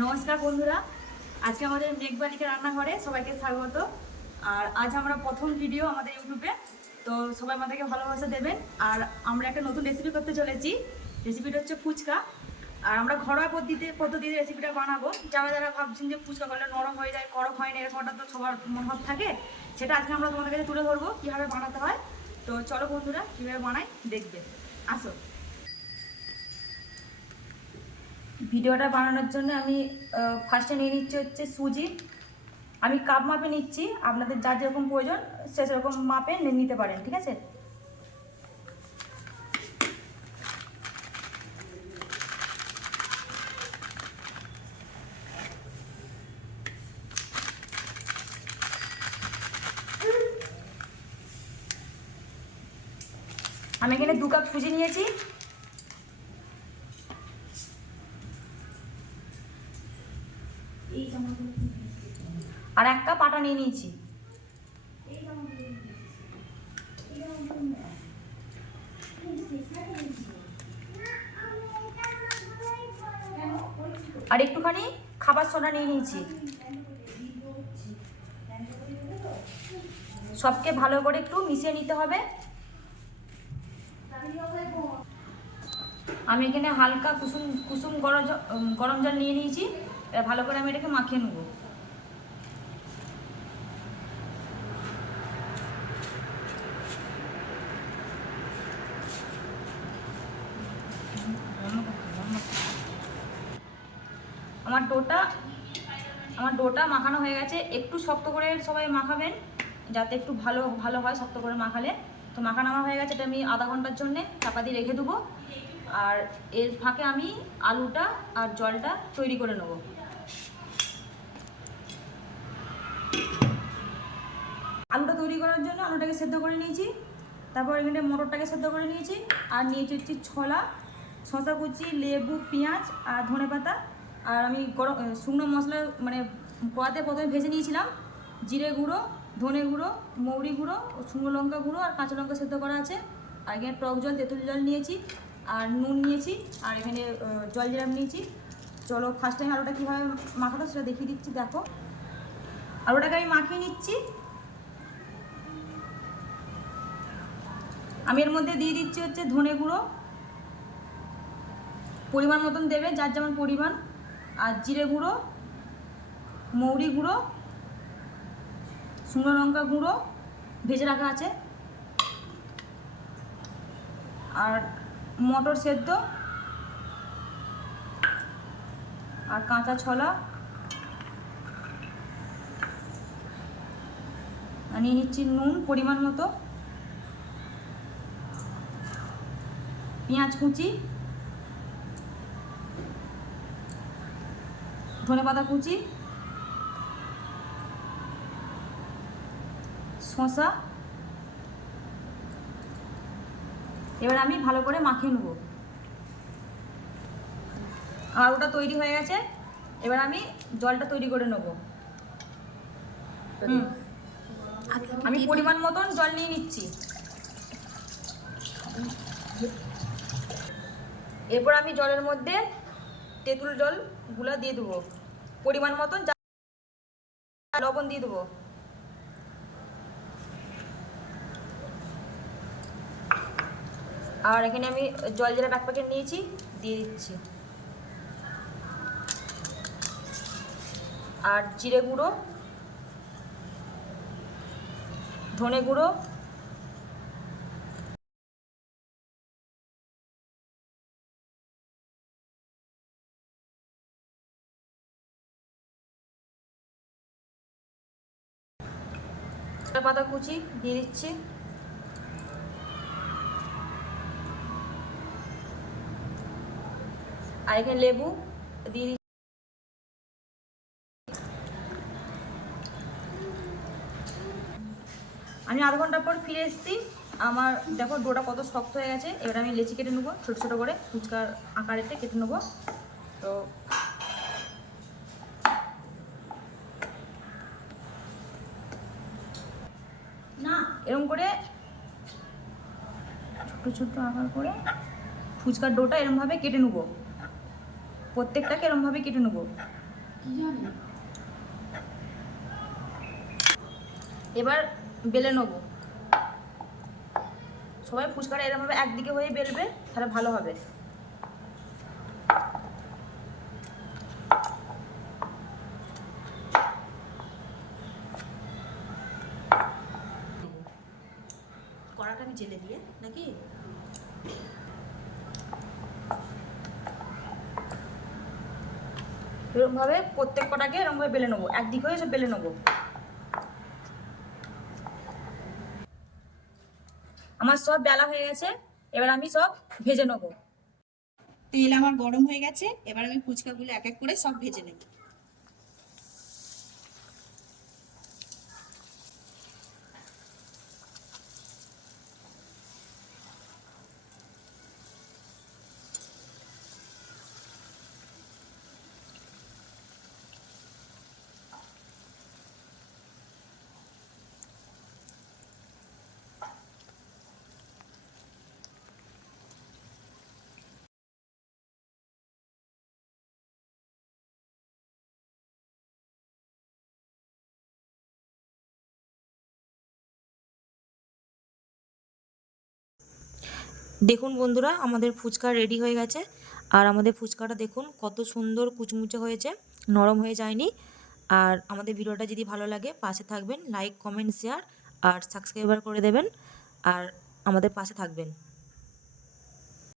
নমস্কার বন্ধুরা, আজকে আমাদের মেঘবালিকা রান্নাঘরে সবাইকে স্বাগত। আর আজ আমরা প্রথম ভিডিও আমাদের ইউটিউবে, তো সবাই আমাদেরকে ভালোবাসা দেবেন। আর আমরা একটা নতুন রেসিপি করতে চলেছি। রেসিপিটা হচ্ছে ফুচকা। আর আমরা ঘরোয়া পদ্ধতিতে রেসিপিটা বানাবো। যারা যারা ভাবছেন যে ফুচকা করলে নরম হয়ে যায়, কড়ক হয় না, এরকমটা তো সবার মনোভাব থাকে, সেটা আজকে আমরা তোমাদের কাছে তুলে ধরবো কীভাবে বানাতে হয়। তো চলো বন্ধুরা, কীভাবে বানাই দেখবে, আসো। ভিডিওটা বানানোর জন্য আমি ফার্স্টে নিয়ে নিচ্ছি হচ্ছে সুজি। আমি কাপ মাপে নিচ্ছি, আপনাদের যার যেরকম প্রয়োজন সে সেরকম মাপে নিতে পারেন, ঠিক আছে। আমি এখানে 2 কাপ সুজি নিয়েছি। আর 1 কাপ আটা নিয়ে নিয়েছি। আর একটুখানি খাবার সোডা নিয়ে নিয়েছি। সবকে ভালো করে একটু মিশিয়ে নিতে হবে। আমি এখানে হালকা কুসুম গরম জল নিয়ে নিয়েছি। ভালো করে আমি এটাকে মাখিয়ে নেব। আমার ডোটা মাখানো হয়ে গেছে। একটু শক্ত করে সবাই মাখাবেন, যাতে একটু ভালো হয় শক্ত করে মাখালে। তো মাখানো আমার হয়ে গেছে। এটা আমি আধা ঘন্টার জন্য চাপা দিয়ে রেখে দেবো। আর এর ফাঁকে আমি আলুটা আর জলটা তৈরি করে নেব। আলুটা তৈরি করার জন্য আলুটাকে সেদ্ধ করে নিয়েছি। তারপর এখানে মটরটাকে সেদ্ধ করে নিয়েছি। আর নিয়েছি হচ্ছে ছোলা, শসা কুচি, লেবু, পেঁয়াজ আর ধনেপাতা। আর আমি শুকনো মশলা মানে কড়াতে প্রথমে ভেজে নিয়েছিলাম। জিরে গুঁড়ো, ধনে গুঁড়ো, মৌরি গুঁড়ো, শুকনো লঙ্কা গুঁড়ো আর কাঁচা লঙ্কা সেদ্ধ করা আছে। আর এখানে টক জল, তেঁতুল জল নিয়েছি। আর নুন নিয়েছি। আর এখানে জল জিরাম নিয়েছি। চলো ফার্স্ট টাইম আলুটা কীভাবে মাখাতো সেটা দেখিয়ে দিচ্ছি, দেখো। আলুটাকে আমি মাখিয়ে নিচ্ছি। আমি এর মধ্যে দিয়ে দিচ্ছি হচ্ছে ধনে গুঁড়ো, পরিমাণ মতন দেবে, যার যেমন পরিমাণ। আর জিরে গুঁড়ো, মৌরি গুঁড়ো, শুকনো লঙ্কা গুঁড়ো ভেজে রাখা আছে। আর মটর সেদ্ধ আর কাঁচা ছোলা। নিয়ে নিচ্ছি নুন পরিমাণ মতো, পেঁয়াজ কুচি, ধনেপাতা কুচি, শসা। এবার আমি ভালো করে মাখিয়ে নেব। আলুটা তৈরি হয়ে গেছে। এবার আমি জলটা তৈরি করে নেব। আমি পরিমাণ মতন জল নিয়ে নিচ্ছি। এরপর আমি জলের মধ্যে তেঁতুল জল গুলা দিয়ে দেবো, পরিমাণ মতন লবণ দিয়ে দেবো। আর এখানে আমি জল জিরা এক প্যাকেট নিয়েছি, দিয়ে দিচ্ছি। আর জিরে গুঁড়ো, ধনে গুঁড়ো, পাতা কুচি দিয়ে দিচ্ছি। আর এখানে লেবু দিয়ে দিচ্ছি। আমি আধ ঘন্টা পর ফিরে এসেছি। আমার দেখো ডোটা কত শক্ত হয়ে গেছে। এবার আমি লেচি কেটে নেবো, ছোটো ছোটো করে ফুচকার আকারেতে কেটে নেবো। তো না এরকম করে ছোটো ছোটো আকার করে ফুচকার ডোটা এরমভাবে কেটে নেবো, প্রত্যেকটাকে এরমভাবে কেটে নেবো। এবার বেলে নেবো। সবাই ফুচকাটা এরকমভাবে একদিকে হয়ে বেলবে, তাহলে ভালো হবে। কড়াটা আমি জেলে দিয়ে নাকি এরকমভাবে প্রত্যেক কটাকে এরকমভাবে বেলে নেবো, একদিক হয়ে সব বেলে নেবো। আমার সব বেলা হয়ে গেছে, এবার আমি সব ভেজে নেবো। তেল আমার গরম হয়ে গেছে, এবার আমি ফুচকাগুলো এক এক করে সব ভেজে নেব। দেখুন বন্ধুরা, আমাদের ফুচকা রেডি হয়ে গেছে। আর আমাদের ফুচকাটা দেখুন কত সুন্দর কুচমুচে হয়েছে, নরম হয়ে যায়নি। আর আমাদের ভিডিওটা যদি ভালো লাগে পাশে থাকবেন, লাইক কমেন্ট শেয়ার আর সাবস্ক্রাইবার করে দেবেন, আর আমাদের পাশে থাকবেন।